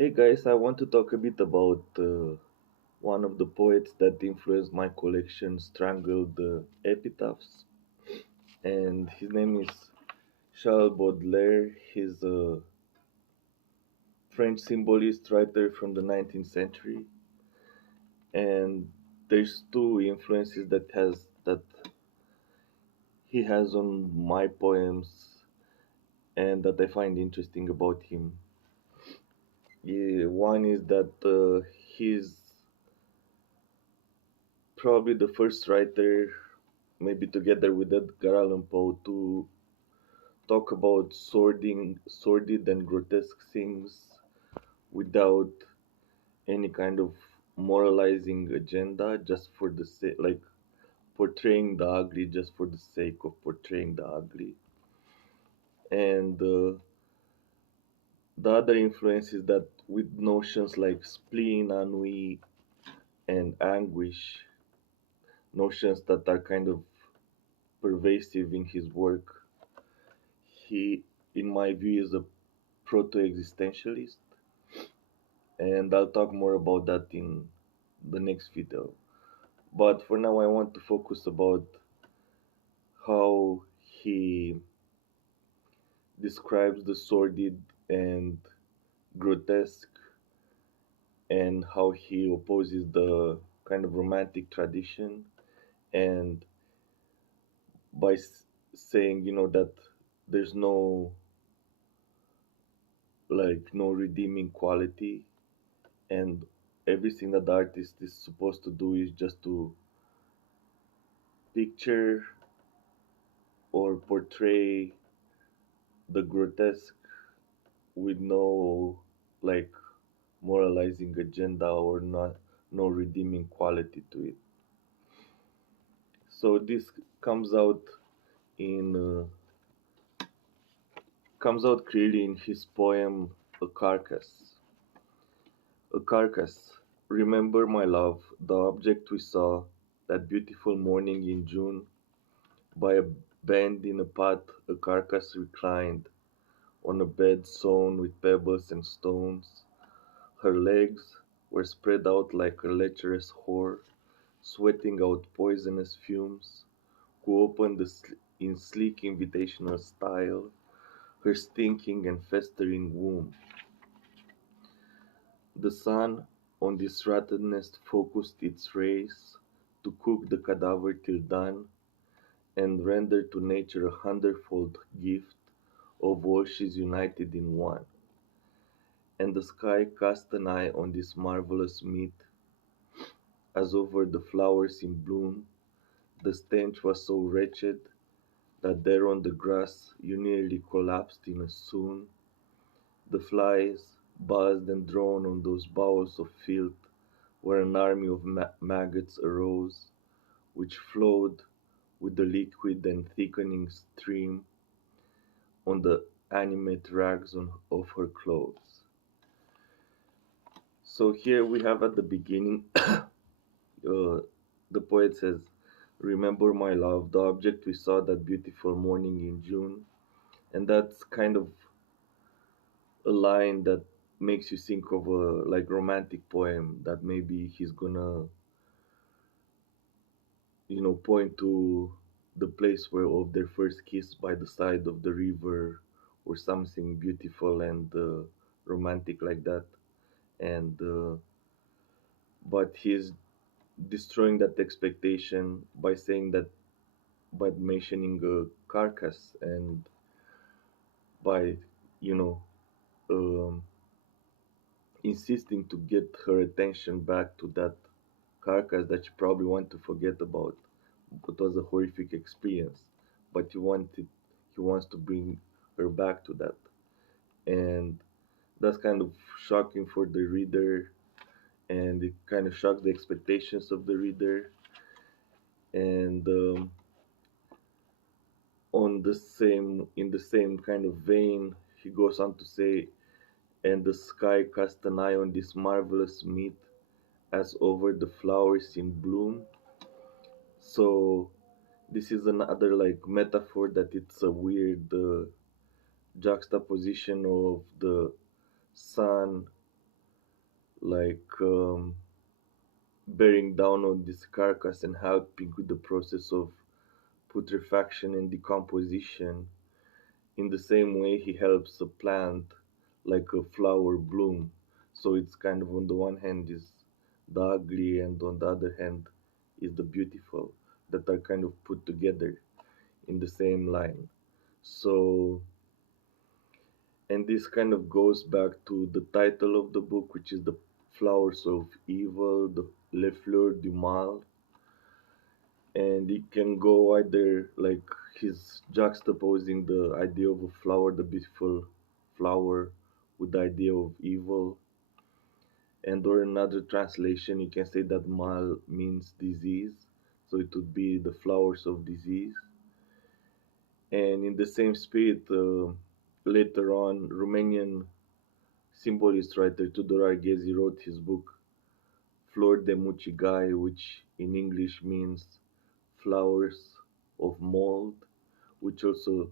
Hey guys, I want to talk a bit about one of the poets that influenced my collection, Strangled Epitaphs, and his name is Charles Baudelaire. He's a French symbolist writer from the 19th century, and there's two influences that he has on my poems and that I find interesting about him. Yeah, one is that he's probably the first writer, maybe together with Edgar Allan Poe, to talk about sordid and grotesque things without any kind of moralizing agenda, just for the sake, like portraying the ugly just for the sake of portraying the ugly. And the other influence is that with notions like spleen, ennui, and anguish, notions that are kind of pervasive in his work, he, in my view, is a proto-existentialist, and I'll talk more about that in the next video. But for now, I want to focus about how he describes the sordid and grotesque, and how he opposes the kind of romantic tradition, and by saying, that there's no redeeming quality, and everything that the artist is supposed to do is just to picture or portray the grotesque with no like moralizing agenda or not no redeeming quality to it. So this in comes out clearly in his poem A Carcass. A carcass. Remember, my love, the object we saw that beautiful morning in June. By a bend in a path, a carcass reclined on a bed sown with pebbles and stones. Her legs were spread out like a lecherous whore, sweating out poisonous fumes, who opened in sleek invitational style her stinking and festering womb. The sun on this ratted nest focused its rays to cook the cadaver till done, and render to nature a hundredfold gift of all she's united in one. And the sky cast an eye on this marvelous meat, as over the flowers in bloom the stench was so wretched that there on the grass you nearly collapsed in a swoon. The flies, buzzed and drawn on those bowels of filth, where an army of maggots arose, which flowed with the liquid and thickening stream on the animate rags of her clothes. So here we have at the beginning, the poet says, "Remember, my love, the object we saw that beautiful morning in June." And that's kind of a line that makes you think of a like romantic poem that maybe he's gonna point to the place where of their first kiss by the side of the river, or something beautiful and romantic like that. And but he's destroying that expectation by saying that, by mentioning a carcass, and by you know um, insisting to get her attention back to that carcass that she probably want to forget about. It was a horrific experience, but he wants to bring her back to that, and that's kind of shocking for the reader, and it kind of shocks the expectations of the reader. And in the same kind of vein, he goes on to say, "And the sky cast an eye on this marvelous meat, as over the flowers in bloom." So this is another like metaphor that it's a weird juxtaposition of the sun like bearing down on this carcass and helping with the process of putrefaction and decomposition. In the same way, he helps a plant like a flower bloom. So it's kind of on the one hand is the ugly, and on the other hand is the beautiful, that are kind of put together in the same line. So, and this kind of goes back to the title of the book, which is The Flowers of Evil, the Les Fleurs du Mal. And it can go either like he's juxtaposing the idea of a flower, the beautiful flower, with the idea of evil. And or another translation, you can say that mal means disease, so it would be the flowers of disease. And in the same spirit, later on, Romanian symbolist writer Tudor Arghezi wrote his book Flor de Mucigai, which in English means flowers of mold, which also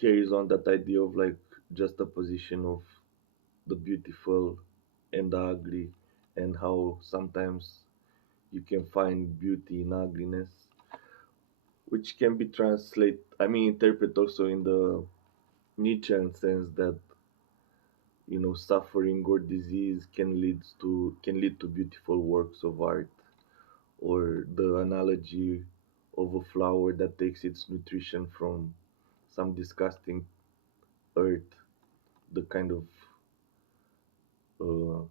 carries on that idea of like juxtaposition of the beautiful and the ugly, and how sometimes you can find beauty in ugliness, which can be translate I mean interpret also in the Nietzschean sense that suffering or disease can lead to beautiful works of art, or the analogy of a flower that takes its nutrition from some disgusting earth, the kind of uh,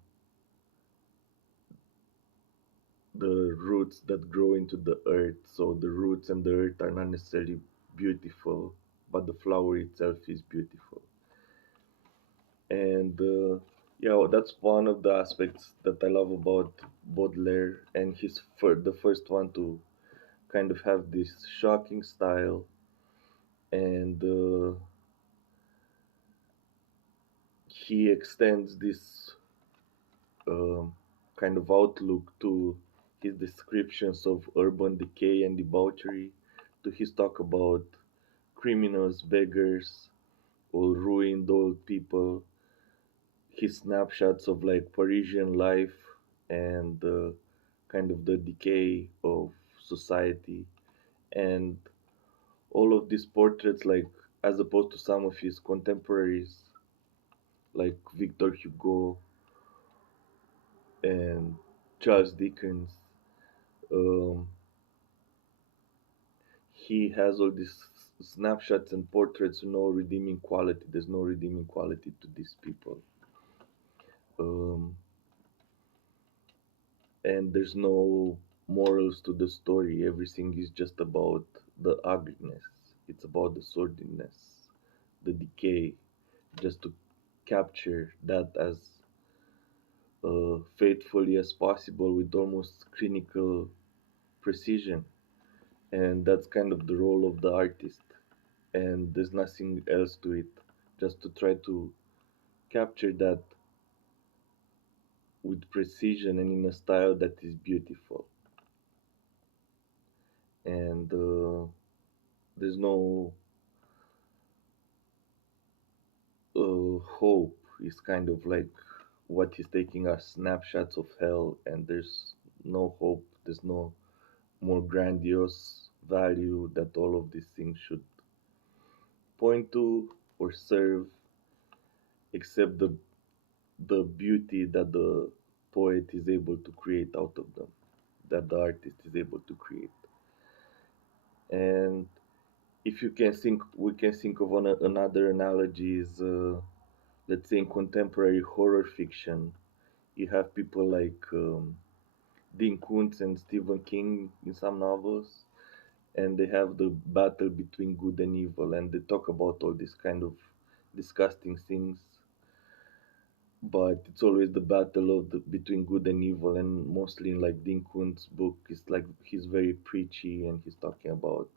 the roots that grow into the earth. So the roots and the earth are not necessarily beautiful, but the flower itself is beautiful. And yeah, well, that's one of the aspects that I love about Baudelaire, and he's the first one to kind of have this shocking style, and he extends this um, kind of outlook to his descriptions of urban decay and debauchery, to his talk about criminals, beggars, or ruined old people, his snapshots of like Parisian life, and kind of the decay of society, and all of these portraits, like as opposed to some of his contemporaries like Victor Hugo and Charles Dickens. Um, he has all these snapshots and portraits, no redeeming quality. There's no redeeming quality to these people. Um, and there's no morals to the story. Everything is just about the ugliness. It's about the sordidness, the decay, just to capture that as faithfully as possible with almost clinical precision. And that's kind of the role of the artist. And there's nothing else to it, just to try to capture that with precision and in a style that is beautiful. And there's no hope. Is kind of like what he's taking are snapshots of hell, and there's no hope. There's no more grandiose value that all of these things should point to or serve, except the beauty that the poet is able to create out of them, that the artist is able to create. And if you can think, we can think of another analogy is, let's say, in contemporary horror fiction, you have people like Dean Koontz and Stephen King in some novels, and they have the battle between good and evil, and they talk about all these kind of disgusting things, but it's always the battle between good and evil. And mostly in like Dean Koontz's book, it's like he's very preachy, and he's talking about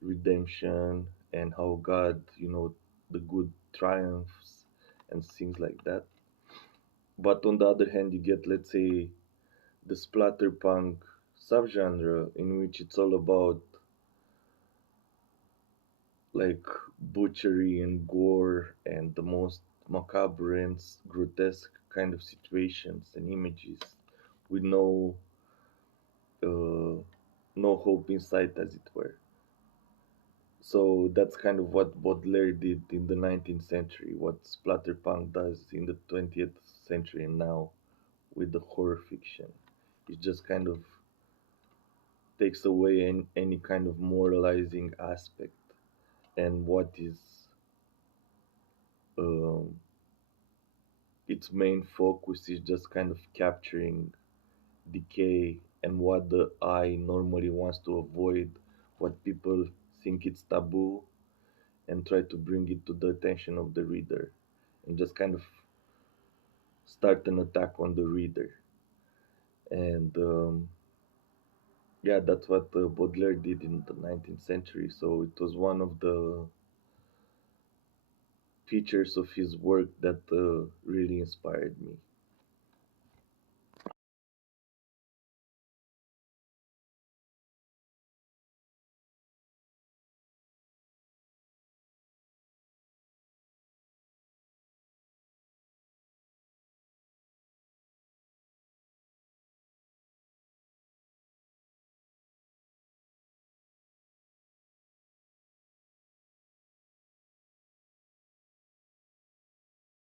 redemption and how God, the good triumphs and things like that. But on the other hand, you get, let's say, the splatterpunk subgenre, in which it's all about like butchery and gore and the most macabre and grotesque kind of situations and images with uh, no hope in sight, as it were. So that's kind of what Baudelaire did in the 19th century, what splatterpunk does in the 20th century and now with the horror fiction. It just kind of takes away any kind of moralizing aspect, and what is um, its main focus is just kind of capturing decay and what the eye normally wants to avoid, what people think it's taboo, and try to bring it to the attention of the reader and just kind of start an attack on the reader. And yeah, that's what Baudelaire did in the 19th century. So it was one of the features of his work that really inspired me.